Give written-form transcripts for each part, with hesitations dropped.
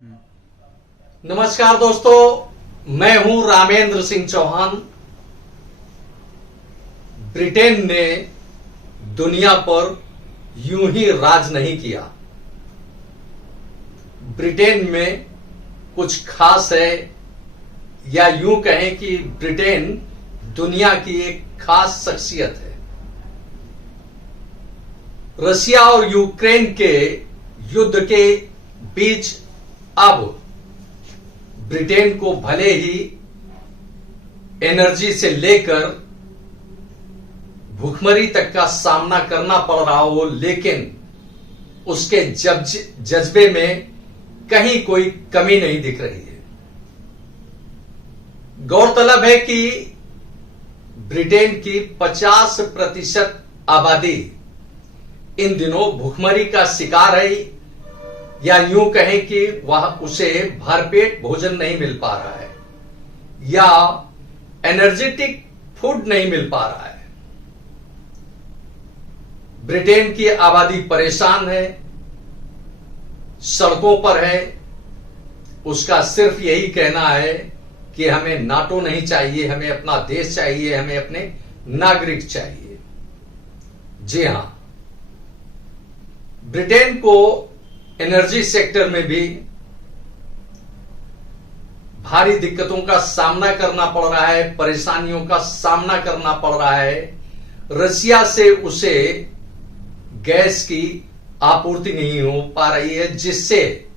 नमस्कार दोस्तों, मैं हूं रामेंद्र सिंह चौहान। ब्रिटेन ने दुनिया पर यूं ही राज नहीं किया। ब्रिटेन में कुछ खास है, या यूं कहें कि ब्रिटेन दुनिया की एक खास शख्सियत है। रशिया और यूक्रेन के युद्ध के बीच अब ब्रिटेन को भले ही एनर्जी से लेकर भूखमरी तक का सामना करना पड़ रहा हो, लेकिन उसके जज्बे में कहीं कोई कमी नहीं दिख रही है। गौरतलब है कि ब्रिटेन की 50% आबादी इन दिनों भूखमरी का शिकार है, या यूं कहें कि वह उसे भरपेट भोजन नहीं मिल पा रहा है, या एनर्जेटिक फूड नहीं मिल पा रहा है। ब्रिटेन की आबादी परेशान है, सड़कों पर है। उसका सिर्फ यही कहना है कि हमें नाटो नहीं चाहिए, हमें अपना देश चाहिए, हमें अपने नागरिक चाहिए। जी हां, ब्रिटेन को एनर्जी सेक्टर में भी भारी दिक्कतों का सामना करना पड़ रहा है, परेशानियों का सामना करना पड़ रहा है। रशिया से उसे गैस की आपूर्ति नहीं हो पा रही है, जिससे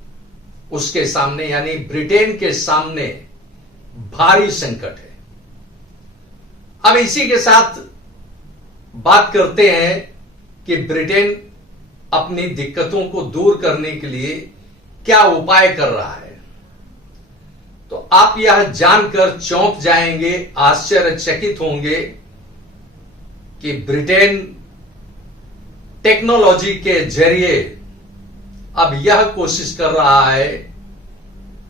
उसके सामने यानी ब्रिटेन के सामने भारी संकट है। अब इसी के साथ बात करते हैं कि ब्रिटेन अपनी दिक्कतों को दूर करने के लिए क्या उपाय कर रहा है। तो आप यह जानकर चौंक जाएंगे, आश्चर्यचकित होंगे कि ब्रिटेन टेक्नोलॉजी के जरिए अब यह कोशिश कर रहा है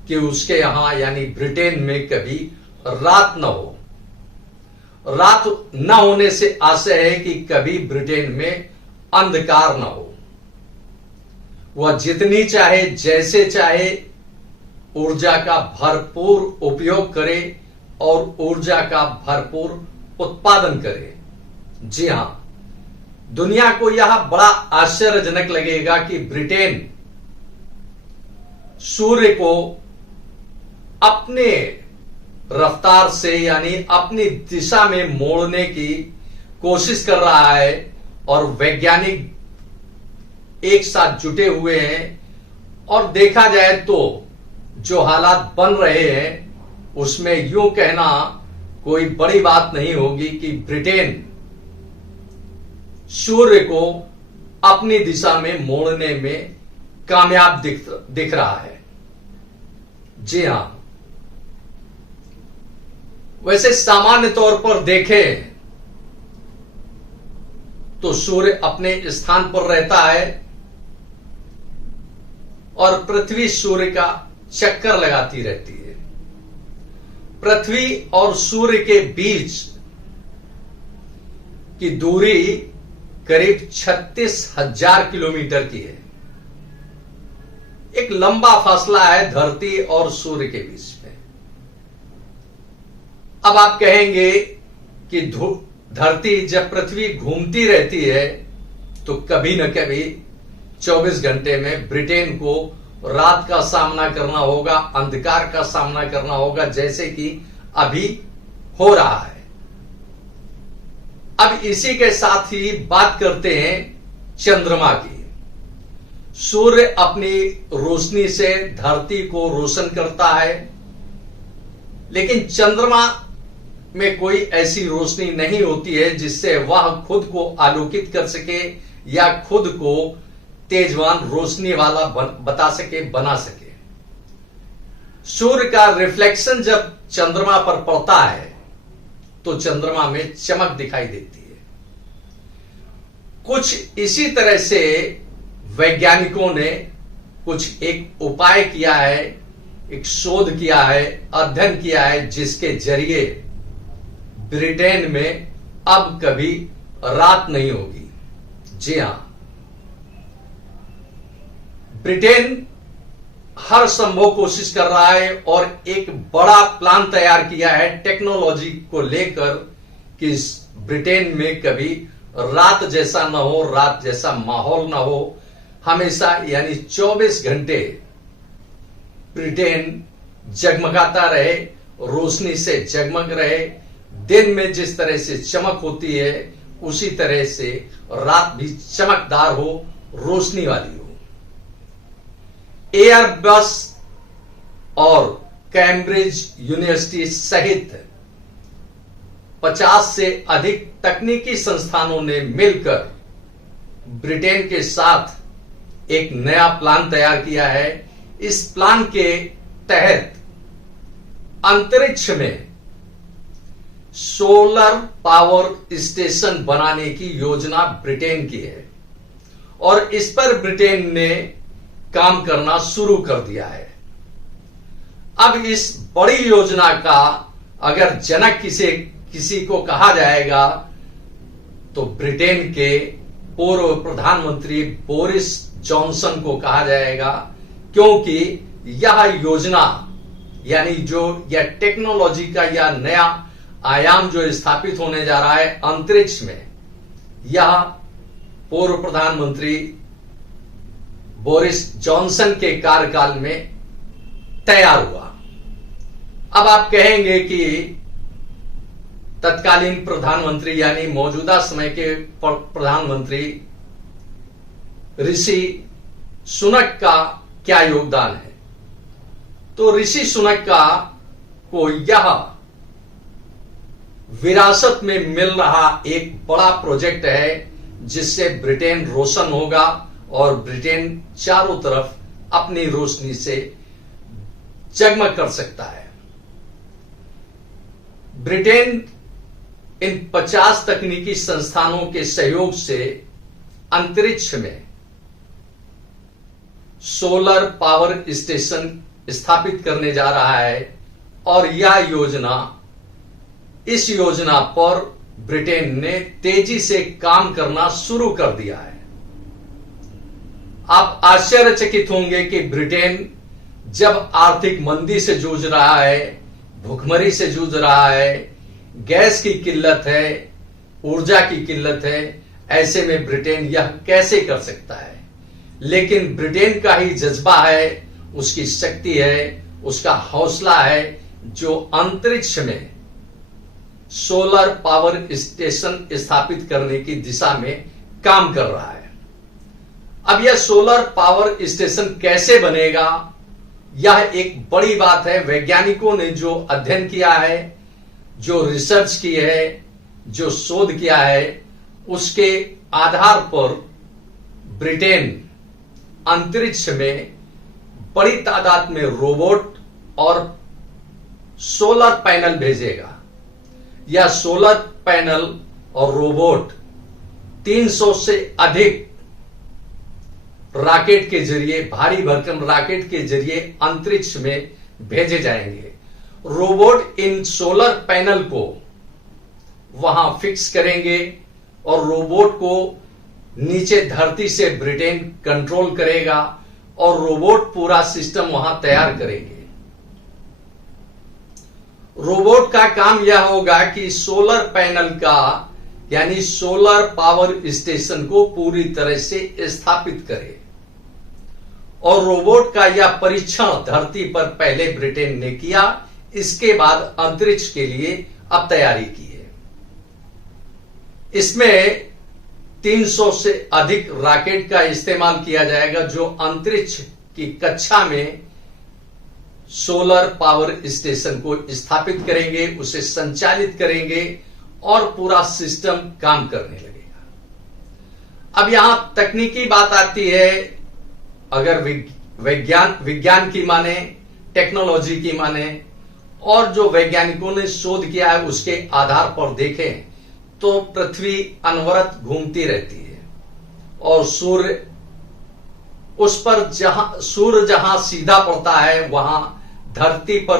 कि उसके यहां यानी ब्रिटेन में कभी रात न हो। रात न होने से आशय है कि कभी ब्रिटेन में अंधकार न हो। वह जितनी चाहे, जैसे चाहे ऊर्जा का भरपूर उपयोग करे और ऊर्जा का भरपूर उत्पादन करे। जी हां, दुनिया को यह बड़ा आश्चर्यजनक लगेगा कि ब्रिटेन सूर्य को अपने रफ्तार से यानी अपनी दिशा में मोड़ने की कोशिश कर रहा है, और वैज्ञानिक एक साथ जुटे हुए हैं। और देखा जाए तो जो हालात बन रहे हैं उसमें यूं कहना कोई बड़ी बात नहीं होगी कि ब्रिटेन सूर्य को अपनी दिशा में मोड़ने में कामयाब दिख रहा है। जी हां, वैसे सामान्य तौर पर देखें तो सूर्य अपने स्थान पर रहता है और पृथ्वी सूर्य का चक्कर लगाती रहती है। पृथ्वी और सूर्य के बीच की दूरी करीब 36,000 किलोमीटर की है। एक लंबा फासला है धरती और सूर्य के बीच में। अब आप कहेंगे कि धरती जब पृथ्वी घूमती रहती है तो कभी न कभी 24 घंटे में ब्रिटेन को रात का सामना करना होगा, अंधकार का सामना करना होगा, जैसे कि अभी हो रहा है। अब इसी के साथ ही बात करते हैं चंद्रमा की। सूर्य अपनी रोशनी से धरती को रोशन करता है, लेकिन चंद्रमा में कोई ऐसी रोशनी नहीं होती है जिससे वह खुद को आलोकित कर सके या खुद को तेजवान रोशनी वाला बना सके। सूर्य का रिफ्लेक्शन जब चंद्रमा पर पड़ता है तो चंद्रमा में चमक दिखाई देती है। कुछ इसी तरह से वैज्ञानिकों ने कुछ एक उपाय किया है, एक शोध किया है, अध्ययन किया है, जिसके जरिए ब्रिटेन में अब कभी रात नहीं होगी। जी हां, ब्रिटेन हर संभव कोशिश कर रहा है और एक बड़ा प्लान तैयार किया है टेक्नोलॉजी को लेकर कि ब्रिटेन में कभी रात जैसा न हो, रात जैसा माहौल न हो, हमेशा यानी 24 घंटे ब्रिटेन जगमगाता रहे, रोशनी से जगमग रहे। दिन में जिस तरह से चमक होती है उसी तरह से रात भी चमकदार हो, रोशनी वाली हो। एयरबस और कैम्ब्रिज यूनिवर्सिटी सहित 50 से अधिक तकनीकी संस्थानों ने मिलकर ब्रिटेन के साथ एक नया प्लान तैयार किया है। इस प्लान के तहत अंतरिक्ष में सोलर पावर स्टेशन बनाने की योजना ब्रिटेन की है और इस पर ब्रिटेन ने काम करना शुरू कर दिया है। अब इस बड़ी योजना का अगर जनक किसी को कहा जाएगा तो ब्रिटेन के पूर्व प्रधानमंत्री बोरिस जॉनसन को कहा जाएगा, क्योंकि यह योजना यानी जो यह टेक्नोलॉजी का यह नया आयाम जो स्थापित होने जा रहा है अंतरिक्ष में, यह पूर्व प्रधानमंत्री बोरिस जॉनसन के कार्यकाल में तैयार हुआ। अब आप कहेंगे कि तत्कालीन प्रधानमंत्री यानी मौजूदा समय के प्रधानमंत्री ऋषि सुनक का क्या योगदान है? तो ऋषि सुनक को यह विरासत में मिल रहा एक बड़ा प्रोजेक्ट है जिससे ब्रिटेन रोशन होगा और ब्रिटेन चारों तरफ अपनी रोशनी से जगमग कर सकता है। ब्रिटेन इन 50 तकनीकी संस्थानों के सहयोग से अंतरिक्ष में सोलर पावर स्टेशन स्थापित करने जा रहा है और इस योजना पर ब्रिटेन ने तेजी से काम करना शुरू कर दिया है। आप आश्चर्यचकित होंगे कि ब्रिटेन जब आर्थिक मंदी से जूझ रहा है, भुखमरी से जूझ रहा है, गैस की किल्लत है, ऊर्जा की किल्लत है, ऐसे में ब्रिटेन यह कैसे कर सकता है? लेकिन ब्रिटेन का ही जज्बा है, उसकी शक्ति है, उसका हौसला है जो अंतरिक्ष में सोलर पावर स्टेशन स्थापित करने की दिशा में काम कर रहा है। अब यह सोलर पावर स्टेशन कैसे बनेगा, यह एक बड़ी बात है। वैज्ञानिकों ने जो अध्ययन किया है, जो रिसर्च की है, जो शोध किया है, उसके आधार पर ब्रिटेन अंतरिक्ष में बड़ी तादाद में रोबोट और सोलर पैनल भेजेगा। यह सोलर पैनल और रोबोट 300 से अधिक रॉकेट के जरिए, भारी भरकम रॉकेट के जरिए अंतरिक्ष में भेजे जाएंगे। रोबोट इन सोलर पैनल को वहां फिक्स करेंगे और रोबोट को नीचे धरती से ब्रिटेन कंट्रोल करेगा और रोबोट पूरा सिस्टम वहां तैयार करेंगे। रोबोट का काम यह होगा कि सोलर पैनल का यानी सोलर पावर स्टेशन को पूरी तरह से स्थापित करे और रोबोट का यह परीक्षण धरती पर पहले ब्रिटेन ने किया, इसके बाद अंतरिक्ष के लिए अब तैयारी की है। इसमें 300 से अधिक रॉकेट का इस्तेमाल किया जाएगा जो अंतरिक्ष की कक्षा में सोलर पावर स्टेशन को स्थापित करेंगे, उसे संचालित करेंगे और पूरा सिस्टम काम करने लगेगा। अब यहां तकनीकी बात आती है। अगर विज्ञान की माने, टेक्नोलॉजी की माने और जो वैज्ञानिकों ने शोध किया है उसके आधार पर देखें तो पृथ्वी अनवरत घूमती रहती है और सूर्य उस पर सूर्य जहां सीधा पड़ता है वहां धरती का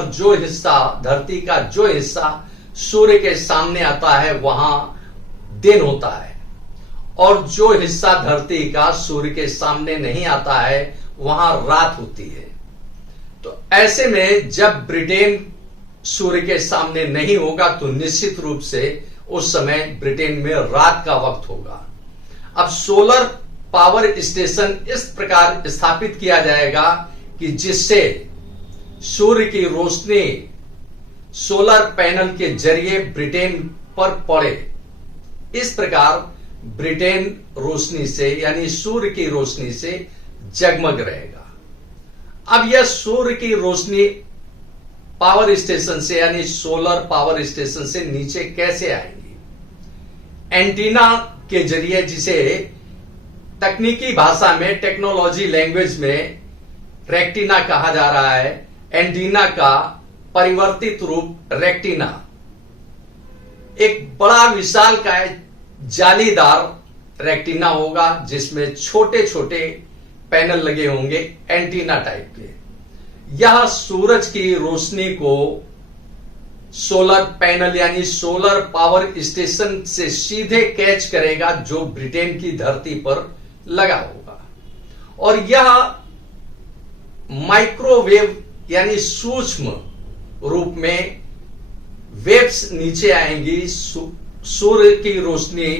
जो हिस्सा सूर्य के सामने आता है वहां दिन होता है और जो हिस्सा धरती का सूर्य के सामने नहीं आता है वहां रात होती है। ऐसे में जब ब्रिटेन सूर्य के सामने नहीं होगा तो निश्चित रूप से उस समय ब्रिटेन में रात का वक्त होगा। अब सोलर पावर स्टेशन इस प्रकार स्थापित किया जाएगा कि जिससे सूर्य की रोशनी सोलर पैनल के जरिए ब्रिटेन पर पड़े। इस प्रकार ब्रिटेन रोशनी से यानी सूर्य की रोशनी से जगमग रहेगा। अब यह सूर्य की रोशनी पावर स्टेशन से यानी सोलर पावर स्टेशन से नीचे कैसे आएंगी? एंटीना के जरिए, जिसे तकनीकी भाषा में टेक्नोलॉजी लैंग्वेज में रेक्टिना कहा जा रहा है। एंटीना का परिवर्तित रूप रेक्टिना एक बड़ा विशालकाय जालीदार रेक्टिना होगा जिसमें छोटे छोटे पैनल लगे होंगे एंटीना टाइप के। यह सूरज की रोशनी को सोलर पैनल यानी सोलर पावर स्टेशन से सीधे कैच करेगा जो ब्रिटेन की धरती पर लगा होगा। और यह माइक्रोवेव यानी सूक्ष्म रूप में वेव्स नीचे आएंगी। सूर्य की रोशनी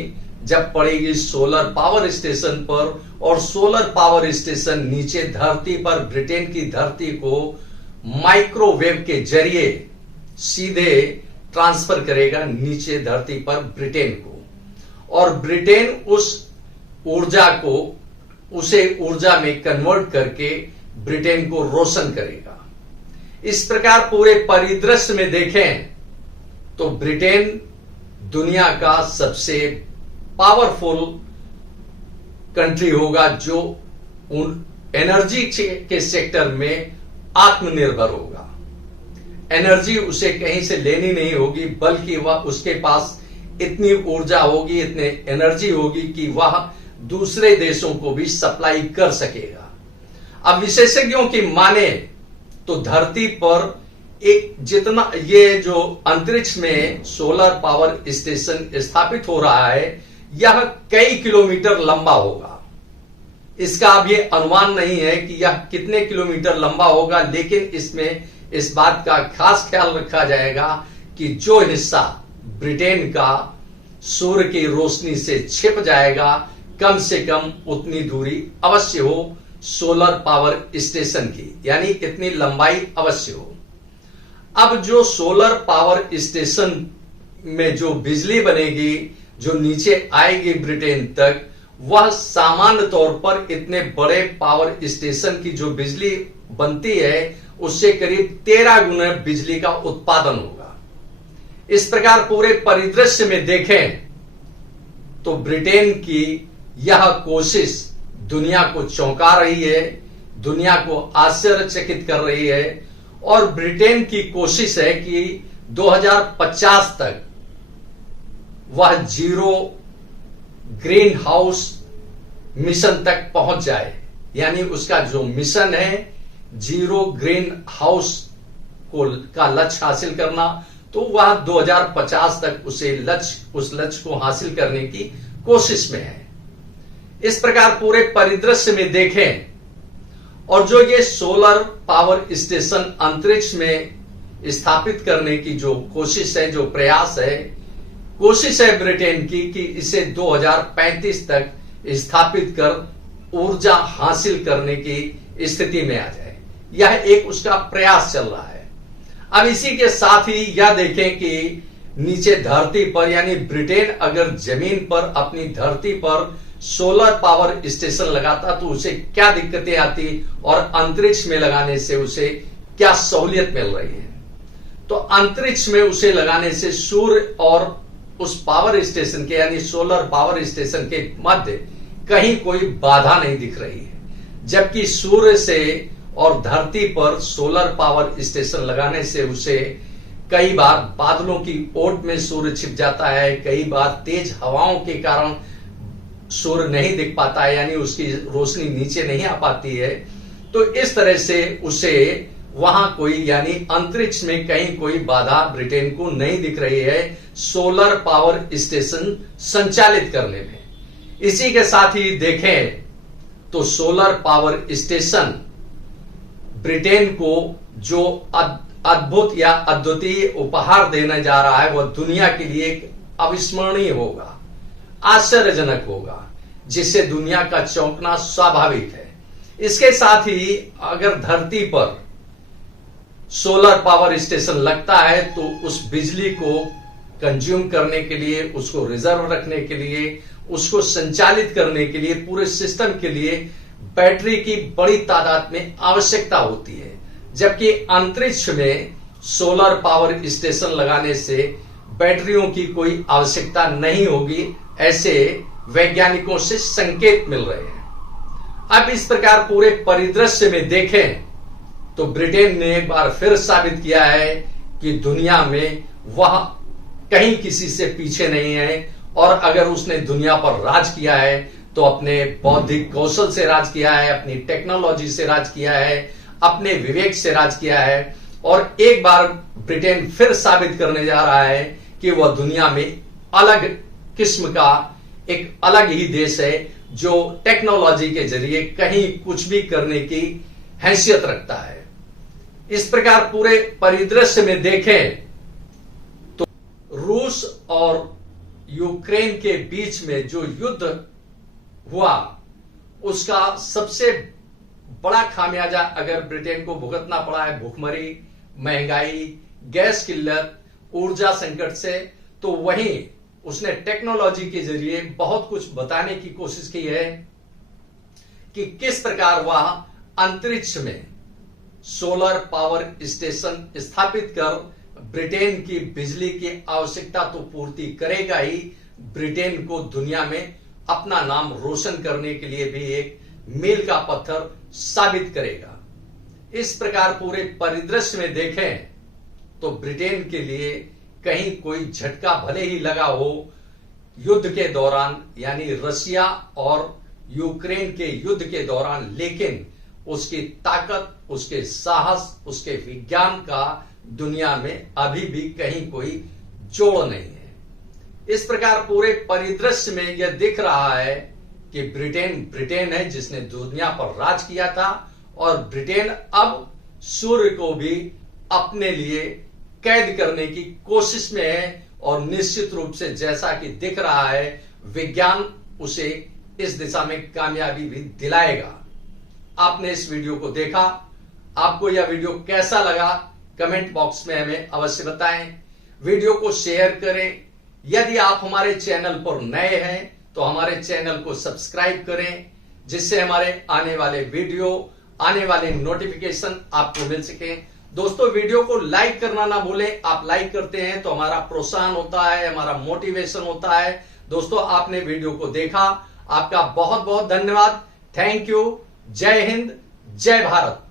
जब पड़ेगी सोलर पावर स्टेशन पर और सोलर पावर स्टेशन नीचे धरती पर ब्रिटेन की धरती को माइक्रोवेव के जरिए सीधे ट्रांसफर करेगा नीचे धरती पर ब्रिटेन को। और ब्रिटेन उस ऊर्जा को उसे ऊर्जा में कन्वर्ट करके ब्रिटेन को रोशन करेगा। इस प्रकार पूरे परिदृश्य में देखें तो ब्रिटेन दुनिया का सबसे पावरफुल कंट्री होगा जो एनर्जी के सेक्टर में आत्मनिर्भर होगा। एनर्जी उसे कहीं से लेनी नहीं होगी, बल्कि वह उसके पास इतनी ऊर्जा होगी, इतने एनर्जी होगी कि वह दूसरे देशों को भी सप्लाई कर सकेगा। अब विशेषज्ञों की माने तो धरती पर एक जितना ये जो अंतरिक्ष में सोलर पावर स्टेशन स्थापित हो रहा है यह कई किलोमीटर लंबा होगा। इसका अब ये अनुमान नहीं है कि यह कितने किलोमीटर लंबा होगा, लेकिन इसमें इस बात का खास ख्याल रखा जाएगा कि जो हिस्सा ब्रिटेन का सूर्य की रोशनी से छिप जाएगा कम से कम उतनी दूरी अवश्य हो सोलर पावर स्टेशन की, यानी इतनी लंबाई अवश्य हो। अब जो सोलर पावर स्टेशन में जो बिजली बनेगी जो नीचे आएगी ब्रिटेन तक, वह सामान्य तौर पर इतने बड़े पावर स्टेशन की जो बिजली बनती है उससे करीब 13 गुना बिजली का उत्पादन होगा। इस प्रकार पूरे परिदृश्य में देखें तो ब्रिटेन की यह कोशिश दुनिया को चौंका रही है, दुनिया को आश्चर्यचकित कर रही है। और ब्रिटेन की कोशिश है कि 2050 तक वह जीरो ग्रीन हाउस मिशन तक पहुंच जाए, यानी उसका जो मिशन है जीरो ग्रीन हाउस का लक्ष्य हासिल करना, तो वह 2050 तक उस लक्ष्य को हासिल करने की कोशिश में है। इस प्रकार पूरे परिदृश्य में देखें और जो ये सोलर पावर स्टेशन अंतरिक्ष में स्थापित करने की जो कोशिश है, जो प्रयास है, कोशिश है ब्रिटेन की कि इसे 2035 तक स्थापित कर ऊर्जा हासिल करने की स्थिति में आ जाए। यह एक उसका प्रयास चल रहा है। अब इसी के साथ ही यह देखें कि नीचे धरती पर यानी ब्रिटेन अगर जमीन पर अपनी धरती पर सोलर पावर स्टेशन लगाता तो उसे क्या दिक्कतें आती और अंतरिक्ष में लगाने से उसे क्या सहूलियत मिल रही है। तो अंतरिक्ष में उसे लगाने से सूर्य और उस पावर स्टेशन के यानी सोलर पावर स्टेशन के मध्य कहीं कोई बाधा नहीं दिख रही है, जबकि सूर्य से और धरती पर सोलर पावर स्टेशन लगाने से उसे कई बार बादलों की ओट में सूर्य छिप जाता है, कई बार तेज हवाओं के कारण सूर्य नहीं दिख पाता है, यानी उसकी रोशनी नीचे नहीं आ पाती है। तो इस तरह से उसे वहां कोई यानी अंतरिक्ष में कहीं कोई बाधा ब्रिटेन को नहीं दिख रही है सोलर पावर स्टेशन संचालित करने में। इसी के साथ ही देखें तो सोलर पावर स्टेशन ब्रिटेन को जो अद्भुत या अद्वितीय उपहार देने जा रहा है वह दुनिया के लिए एक अविस्मरणीय होगा, आश्चर्यजनक होगा, जिससे दुनिया का चौंकना स्वाभाविक है। इसके साथ ही अगर धरती पर सोलर पावर स्टेशन लगता है तो उस बिजली को कंज्यूम करने के लिए, उसको रिजर्व रखने के लिए, उसको संचालित करने के लिए, पूरे सिस्टम के लिए बैटरी की बड़ी तादाद में आवश्यकता होती है। जबकि अंतरिक्ष में सोलर पावर स्टेशन लगाने से बैटरियों की कोई आवश्यकता नहीं होगी, ऐसे वैज्ञानिकों से संकेत मिल रहे हैं। अब इस प्रकार पूरे परिदृश्य में देखें तो ब्रिटेन ने एक बार फिर साबित किया है कि दुनिया में वह कहीं किसी से पीछे नहीं है, और अगर उसने दुनिया पर राज किया है तो अपने बौद्धिक कौशल से राज किया है, अपनी टेक्नोलॉजी से राज किया है, अपने विवेक से राज किया है। और एक बार ब्रिटेन फिर साबित करने जा रहा है कि वह दुनिया में अलग किस्म का एक अलग ही देश है, जो टेक्नोलॉजी के जरिए कहीं कुछ भी करने की हैसियत रखता है। इस प्रकार पूरे परिदृश्य में देखें तो रूस और यूक्रेन के बीच में जो युद्ध हुआ उसका सबसे बड़ा खामियाजा अगर ब्रिटेन को भुगतना पड़ा है भूखमरी, महंगाई, गैस किल्लत, ऊर्जा संकट से, तो वहीं उसने टेक्नोलॉजी के जरिए बहुत कुछ बताने की कोशिश की है कि किस प्रकार वह अंतरिक्ष में सोलर पावर स्टेशन स्थापित कर ब्रिटेन की बिजली की आवश्यकता तो पूर्ति करेगा ही, ब्रिटेन को दुनिया में अपना नाम रोशन करने के लिए भी एक मील का पत्थर साबित करेगा। इस प्रकार पूरे परिदृश्य में देखें तो ब्रिटेन के लिए कहीं कोई झटका भले ही लगा हो युद्ध के दौरान, यानी रशिया और यूक्रेन के युद्ध के दौरान, लेकिन उसकी ताकत, उसके साहस, उसके विज्ञान का दुनिया में अभी भी कहीं कोई जोड़ नहीं है। इस प्रकार पूरे परिदृश्य में यह दिख रहा है कि ब्रिटेन है जिसने दुनिया पर राज किया था, और ब्रिटेन अब सूर्य को भी अपने लिए कैद करने की कोशिश में है, और निश्चित रूप से जैसा कि दिख रहा है विज्ञान उसे इस दिशा में कामयाबी भी दिलाएगा। आपने इस वीडियो को देखा, आपको यह वीडियो कैसा लगा कमेंट बॉक्स में हमें अवश्य बताएं। वीडियो को शेयर करें। यदि आप हमारे चैनल पर नए हैं तो हमारे चैनल को सब्सक्राइब करें, जिससे हमारे आने वाले वीडियो, आने वाले नोटिफिकेशन आपको मिल सके। दोस्तों, वीडियो को लाइक करना ना भूलें। आप लाइक करते हैं तो हमारा प्रोत्साहन होता है, हमारा मोटिवेशन होता है। दोस्तों, आपने वीडियो को देखा, आपका बहुत बहुत धन्यवाद। Thank you. जय हिंद, जय भारत।